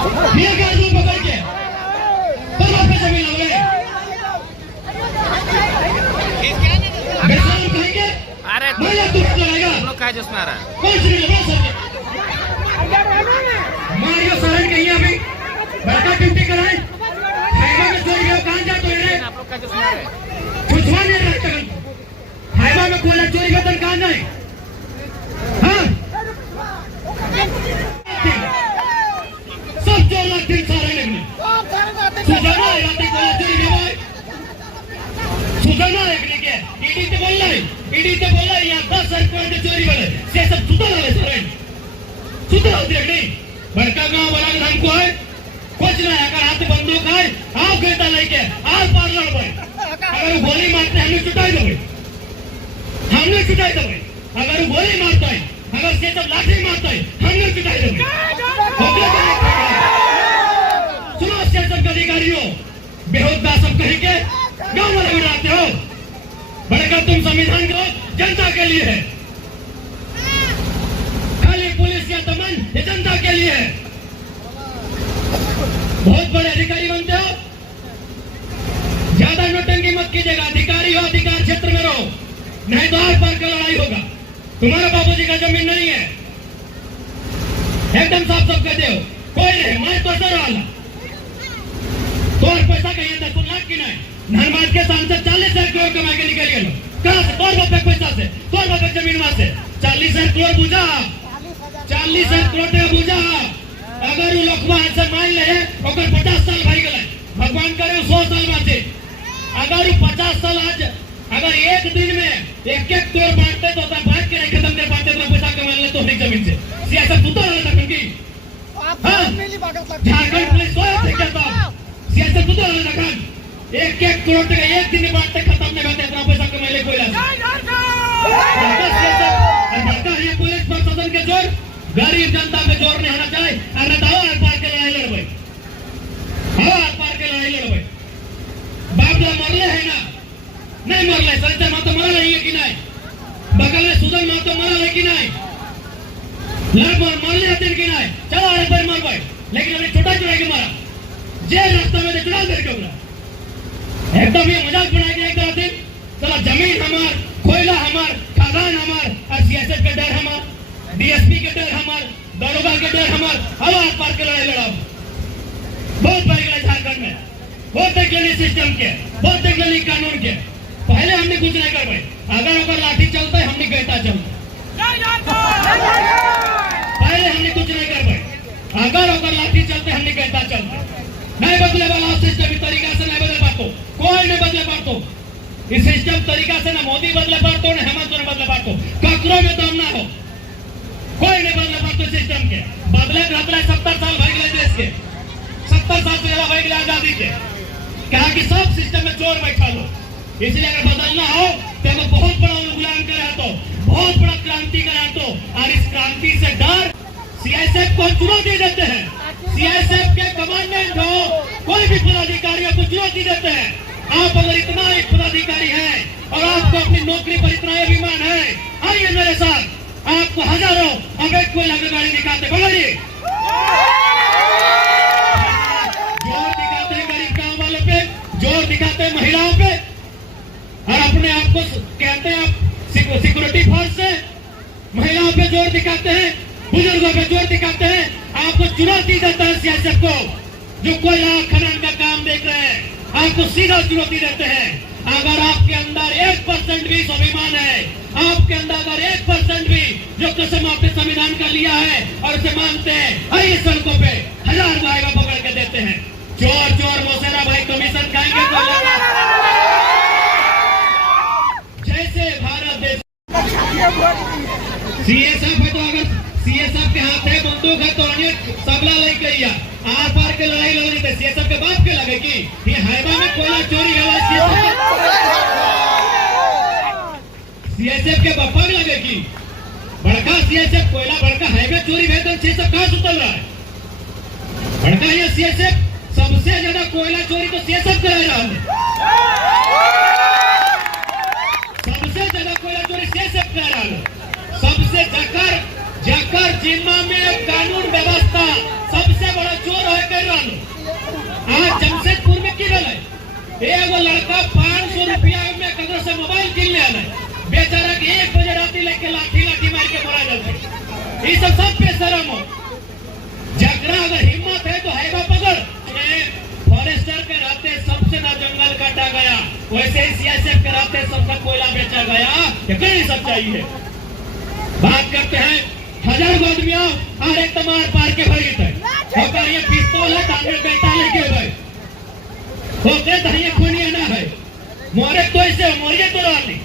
ये गाड़ी पकड़ के तब आप पे जमीन लग रहे बेसाल कहेंगे। अरे मैं तुम चलाएगा लोग कहा जिसमें आ रहा है कौन सी लगा सर मारियो सरन के यहाँ भी बड़का ड्यूटी कराए हाईवा में चोरी गया कहाँ जा तो ये आप लोग कहा जिसमें आ रहा है कुछवा नहीं रहता हाईवा में कोयला चोरी का कहाँ जाए। हाँ सब 4 लाख 3 सारे लगने सुजाना है रात कोयला चोरी के भाई सुजाना है के ईडी तो बोल रहा है यहाँ 10 करोड़ के चोरी वाले से सब सुधर वाले सर सुधर होती है नहीं बड़का गांव बड़ा धाम को है कुछ ना अगर हाथ बंदूक है आओ कहता लेके आओ पार्लर में अगर गोली मारते हमने चुटाई दोगे अगर गोली मारता है अगर से सब लाठी मारता है हमने चुटाई दोगे। सुनो स्टेशन के अधिकारियों बेहुदा सब कहेंगे गाँव वाले उड़ाते हो बड़का तुम संविधान को जनता के लिए है खाली पुलिस या दमन ये जनता के लिए है। बहुत बड़े अधिकारी बनते हो ज्यादा नोटंकी मत कीजिएगा अधिकारी हो अधिकार क्षेत्र में रहो नहीं तो आर पार का लड़ाई होगा। तुम्हारा बाबूजी का जमीन नहीं है एकदम साफ साफ कहते हो कोई नहीं मैं तो सर वाला तो और पैसा कहिए 10 लाख की नहीं धनबाद के सांसद 40,000 करोड़ कमा के निकल गए कहाँ से तोड़ बापे पैसा से तोड़ बापे जमीन वहां से 40,000 करोड़ बुझा 40,000 करोड़ टका बुझा अगर वो लोग वहां से मान ले ओकर 50 साल भाई गए भगवान करे 100 साल बाँचे अगर 50 साल आज अगर एक दिन में एक करोड़ बांटते तो बांट के नहीं खत्म कर पाते तो पैसा कमा ले तो जमीन से सियासत सुता रहता क्योंकि झारखंड पुलिस सियासत सुता रहता खान एक करोड़ टका एक दिन में बांटते खत्म नहीं करते इतना पैसा कमा ले कोई है पुलिस प्रशासन के जोर गरीब जनता पे जोर नहीं होना चाहिए। अरे दाओ आर पार के लड़ाई लड़बे आर पार के लड़ाई लड़बे बाबला मरले है ना नहीं मरले संजय मातो मरल है कि नहीं बगल में सुदन मातो मरल है कि नहीं लगभग मरले हथिन कि नहीं चलो अरे पर मर भाई लेकिन अभी छोटा चुरा के मारा जे रास्ता में चुनाव करके बोला एकदम ये मजाक बना के एक दिन चला जमीन हमार कोयला हमार खदान हमार और सियासत का डर हमार डीएसपी के डर हमार दरोगा के डर हमार हवा पार के लड़ाई लड़ा बहुत बड़ी लड़ाई झारखंड में बहुत देख लेनी सिस्टम के बहुत देख लेनी कानून के पहले हमने कुछ नहीं कर पाए अगर लाठी चलता है हमने कहता चलता पहले हमने कुछ नहीं कर पाए अगर लाठी चलते हमने कहता चलता नहीं बदले वाला सिस्टम इस तरीका से नहीं बदल पातो कोई नहीं बदले पातो इस सिस्टम तरीका से ना मोदी बदले पातो ना हेमंत सोरेन बदले पातो ककरो में दम ना हो कोई नहीं बदले पातो सिस्टम के बदले 70 साल भाग गए देश के 70 साल से ज्यादा भाग गए आजादी के कहा कि सब सिस्टम में चोर बैठा लो इसलिए अगर बदलना हो तो हमें बहुत बड़ा उलगुलान करा तो बहुत बड़ा क्रांति करा तो और इस क्रांति से डर सीआईएसएफ को चुनौती देते हैं सीआईएसएफ के कमांडेंट हो कोई भी पदाधिकारियों को चुनौती देते हैं आप अगर इतना एक पदाधिकारी है और आपको अपनी नौकरी पर इतना अभिमान है आइए मेरे साथ आपको हजारों अवैध कोयला की गाड़ी निकालते बोलिए जोर दिखाते हैं गरीब गांव वालों पे जोर दिखाते हैं महिलाओं पे और अपने आप को कहते हैं आप सिक्योरिटी फोर्स से महिलाओं पे जोर दिखाते हैं बुजुर्गों पे जोर दिखाते हैं आपको चुनौती देता है सीआईएसएफ को जो कोयला खनन का काम देख रहे हैं आपको सीधा चुनौती देते हैं अगर आपके अंदर 1% भी स्वाभिमान है आपके अंदर अगर 1% भी जो कसम आपने संविधान का लिया है और उसे मानते हैं आइए सड़कों पे 1000 भाईवा पकड़ के देते हैं चोर चोर मोसेरा भाई कमीशन खाएंगे जैसे भारत देश सीएसएफ है तो अगर सीएसएफ के हाथ है बंदूक है तो अन्य सबला लेके आर पार के लड़ाई लड़ रही थे सीएसएफ के बाप के लगे कि ये हाईवा में कोयला चोरी है सीएसएफ के बापा के लगे कि बड़का सीएसएफ कोयला बड़का हाईवे चोरी है तो सीएसएफ कहां सुतल रहा है बड़का ये सीएसएफ सबसे ज्यादा कोयला चोरी तो सीएसएफ कर रहा है सबसे ज्यादा कोयला चोरी सीएसएफ कर रहा है सबसे जकर जिम्मा में कानून व्यवस्था सबसे बड़ा चोर है मर रहा। आज जमशेदपुर में की गल एगो लड़का 500 रुपया में कदर से मोबाइल किन ले आना बेचारा के 1 बजे राती लेके लाठी मार के मरा जाते। ये सब बेशरम हो। जगरा अगर हिम्मत है तो हैगा पकड़। फॉरेस्टर के रहते सबसे ना जंगल काटा गया, वैसे ही सीएसएफ के रहते सबका कोयला बेचा गया। कितनी सच्चाई है। बात करते हैं 1000 आदमी और एक तमार पार के भाई है और ये पिस्तौल है तांगे बेटा लेके गए होते धनिया खूनिया ना है मोरे तो ऐसे मोरिए तो राली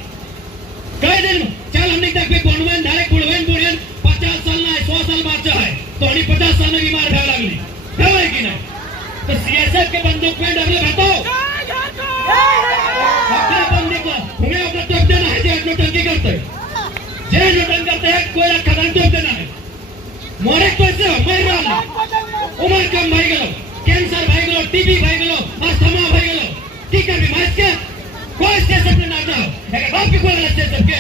कई दिन चल हमने तक भी कोनवन धारे कुड़वन बुढ़ियन 50 साल ना 100 साल बच्चा है तो हनी 50 साल में बीमार भे लगली है कि नहीं। तो सीएसएफ के बंदूक में डरले बताओ अपने बंदी को हमें अपना टोक देना है जे नोटंकी करते जे नोटंकी करते हैं कोई खदान टोक देना है मोरे तो ऐसे मर रहा उम्र कम भाई गलो कैंसर भाई गलो टीबी भाई गलो अस्थमा भाई गलो की कर बीमार के कोई स्टेशन पे ना जाओ अगर बाप की कोई स्टेशन के